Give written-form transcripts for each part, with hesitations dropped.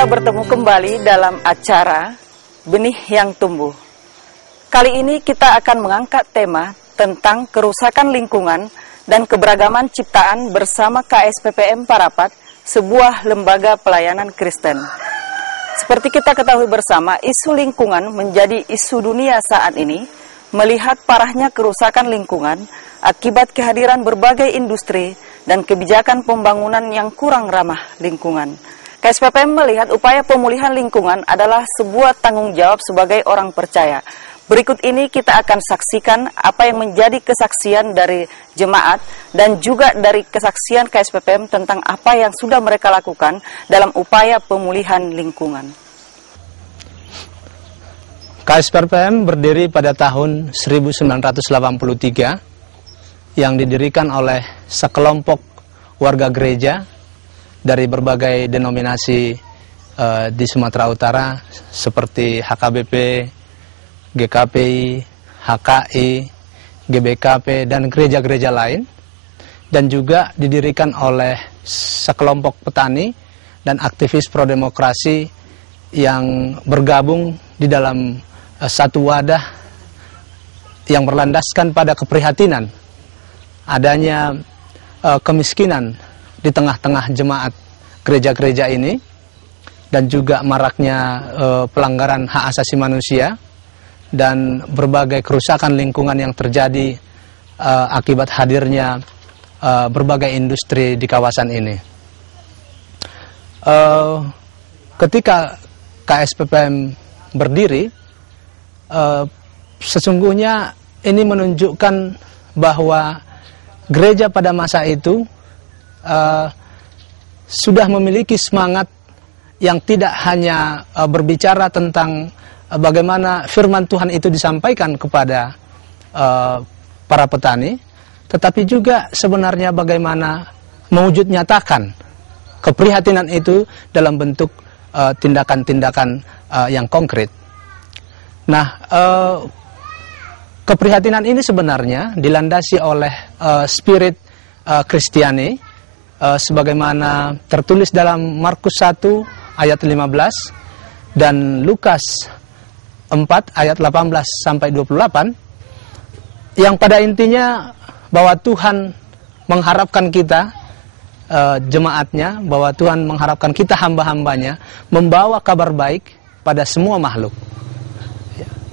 kita bertemu kembali dalam acara Benih yang Tumbuh. Kali ini kita akan mengangkat tema tentang kerusakan lingkungan dan keberagaman ciptaan bersama KSPPM Parapat, sebuah lembaga pelayanan Kristen. Seperti kita ketahui bersama, isu lingkungan menjadi isu dunia saat ini, melihat parahnya kerusakan lingkungan akibat kehadiran berbagai industri dan kebijakan pembangunan yang kurang ramah lingkungan. KSPPM melihat upaya pemulihan lingkungan adalah sebuah tanggung jawab sebagai orang percaya. Berikut ini kita akan saksikan apa yang menjadi kesaksian dari jemaat dan juga dari kesaksian KSPPM tentang apa yang sudah mereka lakukan dalam upaya pemulihan lingkungan. KSPPM berdiri pada tahun 1983 yang didirikan oleh sekelompok warga gereja dari berbagai denominasi di Sumatera Utara seperti HKBP, GKPI, HKI, GBKP, dan gereja-gereja lain, dan juga didirikan oleh sekelompok petani dan aktivis pro-demokrasi yang bergabung di dalam satu wadah yang berlandaskan pada keprihatinan adanya kemiskinan di tengah-tengah jemaat gereja-gereja ini, dan juga maraknya pelanggaran hak asasi manusia dan berbagai kerusakan lingkungan yang terjadi akibat hadirnya berbagai industri di kawasan ini. Ketika KSPPM berdiri, sesungguhnya ini menunjukkan bahwa gereja pada masa itu sudah memiliki semangat yang tidak hanya berbicara tentang bagaimana firman Tuhan itu disampaikan kepada para petani, tetapi juga sebenarnya bagaimana mewujud nyatakan keprihatinan itu dalam bentuk tindakan-tindakan yang konkret. Nah, keprihatinan ini sebenarnya dilandasi oleh spirit Kristiani, sebagaimana tertulis dalam Markus 1 ayat 15 dan Lukas 4 ayat 18 sampai 28, yang pada intinya bahwa Tuhan mengharapkan kita, jemaatnya, bahwa Tuhan mengharapkan kita hamba-hambanya membawa kabar baik pada semua makhluk,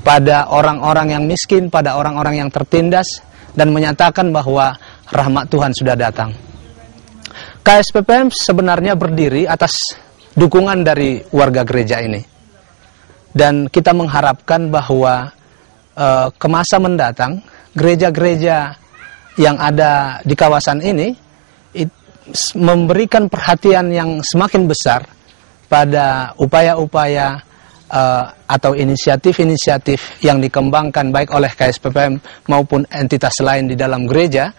pada orang-orang yang miskin, pada orang-orang yang tertindas, dan menyatakan bahwa rahmat Tuhan sudah datang. KSPPM sebenarnya berdiri atas dukungan dari warga gereja ini. Dan kita mengharapkan bahwa ke masa mendatang, gereja-gereja yang ada di kawasan ini memberikan perhatian yang semakin besar pada upaya-upaya atau inisiatif-inisiatif yang dikembangkan baik oleh KSPPM maupun entitas lain di dalam gereja,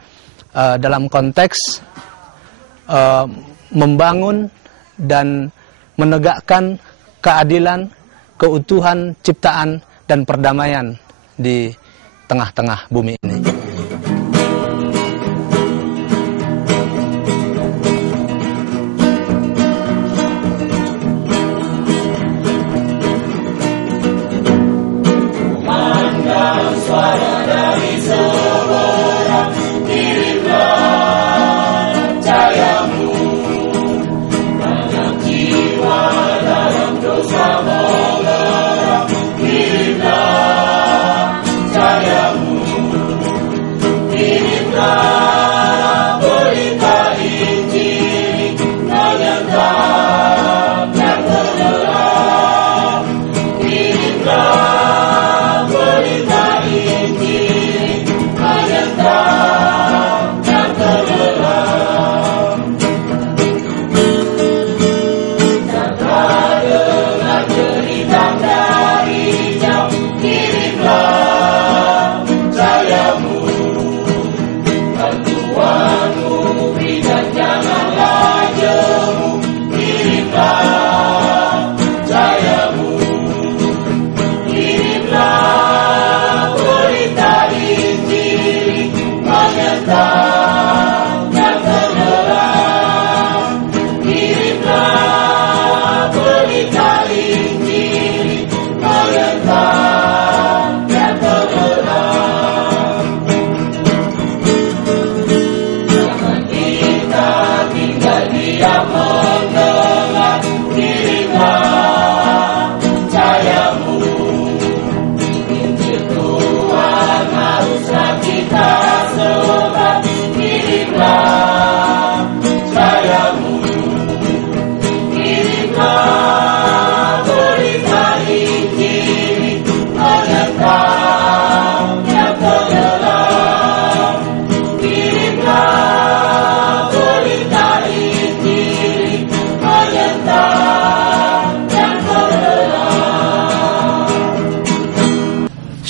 dalam konteks membangun dan menegakkan keadilan, keutuhan ciptaan, dan perdamaian di tengah-tengah bumi ini.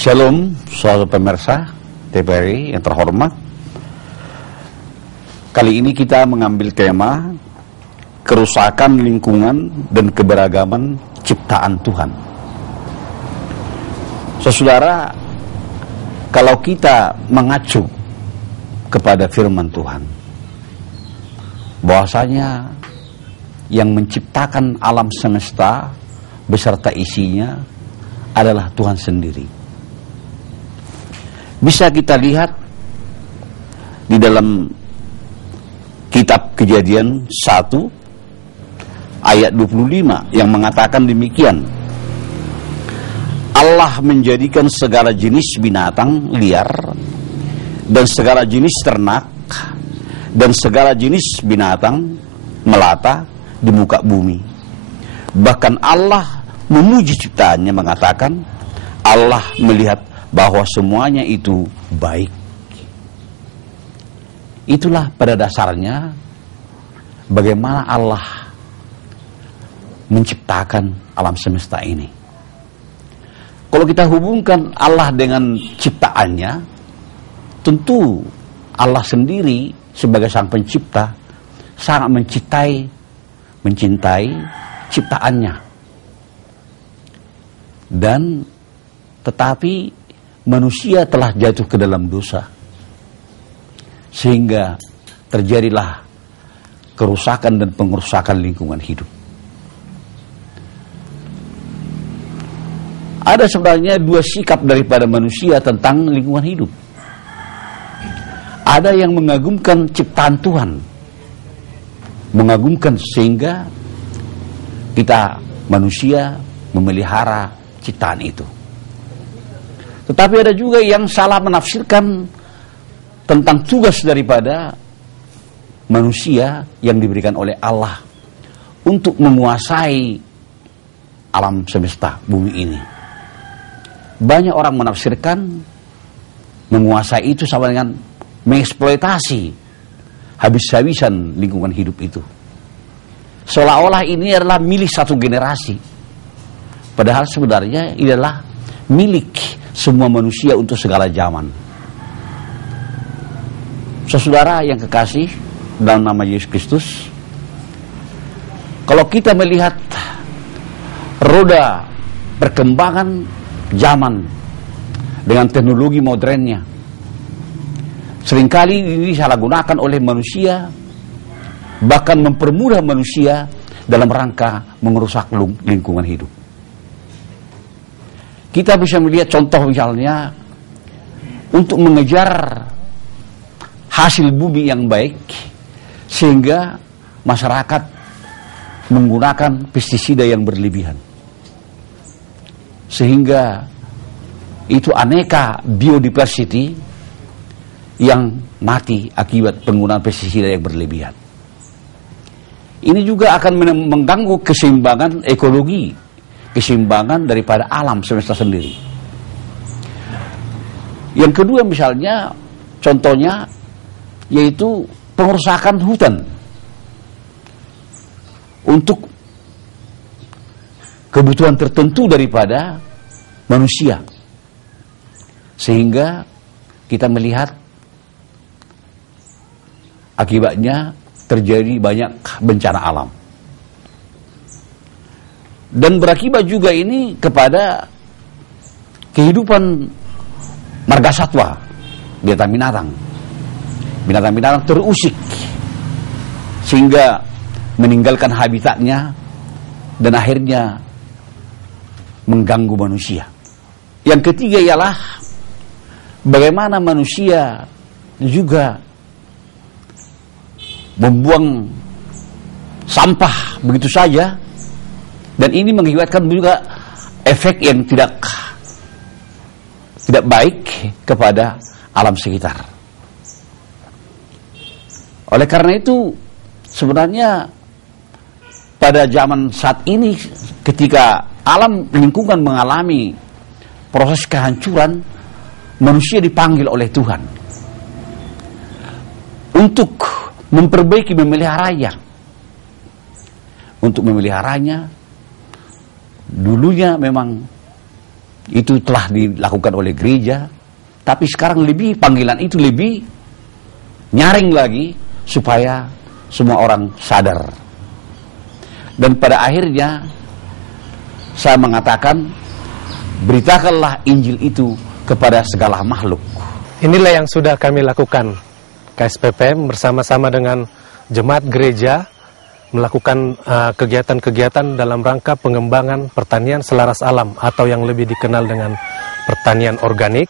Shalom, saudara pemirsa TVRI yang terhormat. Kali ini kita mengambil tema kerusakan lingkungan dan keberagaman ciptaan Tuhan. Saudara, kalau kita mengacu kepada firman Tuhan, bahwasanya yang menciptakan alam semesta beserta isinya adalah Tuhan sendiri. Bisa kita lihat di dalam kitab Kejadian 1 ayat 25 yang mengatakan demikian. Allah menjadikan segala jenis binatang liar dan segala jenis ternak dan segala jenis binatang melata di muka bumi. Bahkan Allah memuji ciptaannya, mengatakan Allah melihat bahwa semuanya itu baik. Itulah pada dasarnya bagaimana Allah menciptakan alam semesta ini. Kalau kita hubungkan Allah dengan ciptaannya, tentu Allah sendiri sebagai sang pencipta sangat mencintai ciptaannya. Dan tetapi manusia telah jatuh ke dalam dosa, sehingga terjadilah kerusakan dan pengerusakan lingkungan hidup. Ada sebenarnya dua sikap daripada manusia tentang lingkungan hidup. Ada yang mengagumkan ciptaan Tuhan, mengagumkan sehingga kita manusia memelihara ciptaan itu. Tetapi ada juga yang salah menafsirkan tentang tugas daripada manusia yang diberikan oleh Allah untuk menguasai alam semesta bumi ini. Banyak orang menafsirkan menguasai itu sama dengan mengeksploitasi habis-habisan lingkungan hidup itu. Seolah-olah ini adalah milik satu generasi. Padahal sebenarnya ini adalah milik semua manusia untuk segala zaman. Saudara yang kekasih dalam nama Yesus Kristus, kalau kita melihat roda perkembangan zaman dengan teknologi modernnya, seringkali ini disalahgunakan oleh manusia, bahkan mempermudah manusia dalam rangka merusak lingkungan hidup. Kita bisa melihat contoh misalnya untuk mengejar hasil bumi yang baik, sehingga masyarakat menggunakan pestisida yang berlebihan, sehingga itu aneka biodiversity yang mati akibat penggunaan pestisida yang berlebihan. Ini juga akan mengganggu keseimbangan ekologi, keseimbangan daripada alam semesta sendiri. Yang kedua misalnya, contohnya yaitu pengerusakan hutan untuk kebutuhan tertentu daripada manusia, sehingga kita melihat akibatnya terjadi banyak bencana alam. Dan berakibat juga ini kepada kehidupan marga satwa, binatang-binatang. Binatang-binatang terusik sehingga meninggalkan habitatnya dan akhirnya mengganggu manusia. Yang ketiga ialah bagaimana manusia juga membuang sampah begitu saja. Dan ini mengakibatkan juga efek yang tidak baik kepada alam sekitar. Oleh karena itu, sebenarnya pada zaman saat ini, ketika alam lingkungan mengalami proses kehancuran, manusia dipanggil oleh Tuhan untuk memperbaiki, memeliharanya. Untuk memeliharanya, dulunya memang itu telah dilakukan oleh gereja, tapi sekarang panggilan itu lebih nyaring lagi supaya semua orang sadar. Dan pada akhirnya saya mengatakan, beritakanlah Injil itu kepada segala makhluk. Inilah yang sudah kami lakukan. KSPPM bersama-sama dengan jemaat gereja melakukan kegiatan-kegiatan dalam rangka pengembangan pertanian selaras alam atau yang lebih dikenal dengan pertanian organik,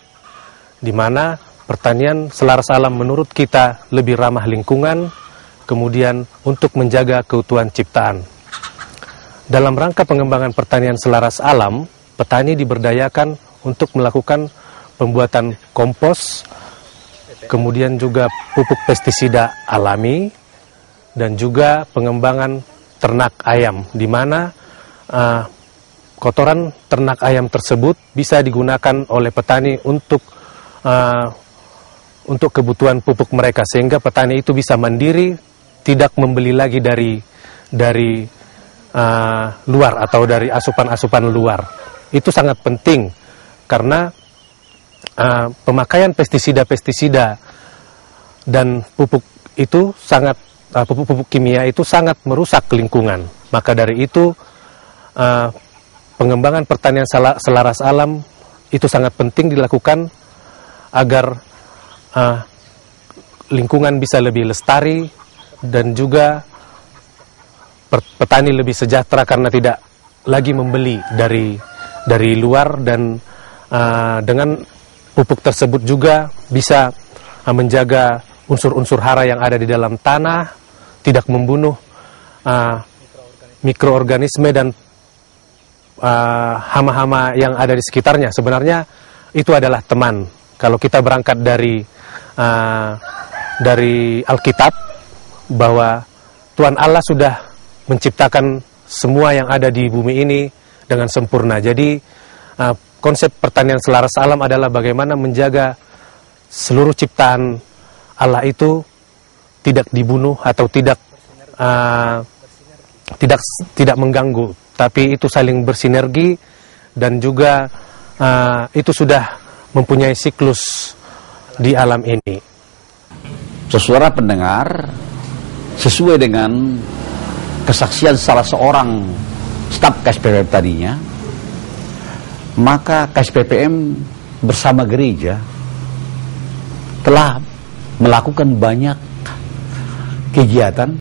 di mana pertanian selaras alam menurut kita lebih ramah lingkungan, kemudian untuk menjaga keutuhan ciptaan. Dalam rangka pengembangan pertanian selaras alam, petani diberdayakan untuk melakukan pembuatan kompos, kemudian juga pupuk pestisida alami, dan juga pengembangan ternak ayam, di mana kotoran ternak ayam tersebut bisa digunakan oleh petani untuk kebutuhan pupuk mereka, sehingga petani itu bisa mandiri, tidak membeli lagi dari luar atau dari asupan-asupan luar. Itu sangat penting karena pemakaian pestisida dan pupuk itu pupuk kimia itu sangat merusak lingkungan. Maka dari itu pengembangan pertanian selaras alam itu sangat penting dilakukan agar lingkungan bisa lebih lestari dan juga petani lebih sejahtera karena tidak lagi membeli dari luar, dan dengan pupuk tersebut juga bisa menjaga unsur-unsur hara yang ada di dalam tanah, tidak membunuh mikroorganisme dan hama-hama yang ada di sekitarnya. Sebenarnya itu adalah teman. Kalau kita berangkat dari Alkitab, bahwa Tuhan Allah sudah menciptakan semua yang ada di bumi ini dengan sempurna. Jadi konsep pertanian selaras alam adalah bagaimana menjaga seluruh ciptaan Allah itu tidak dibunuh atau tidak mengganggu, tapi itu saling bersinergi, dan juga itu sudah mempunyai siklus di alam ini. Saudara pendengar, sesuai dengan kesaksian salah seorang staf KSPPM tadinya, maka KSPPM bersama gereja telah melakukan banyak kegiatan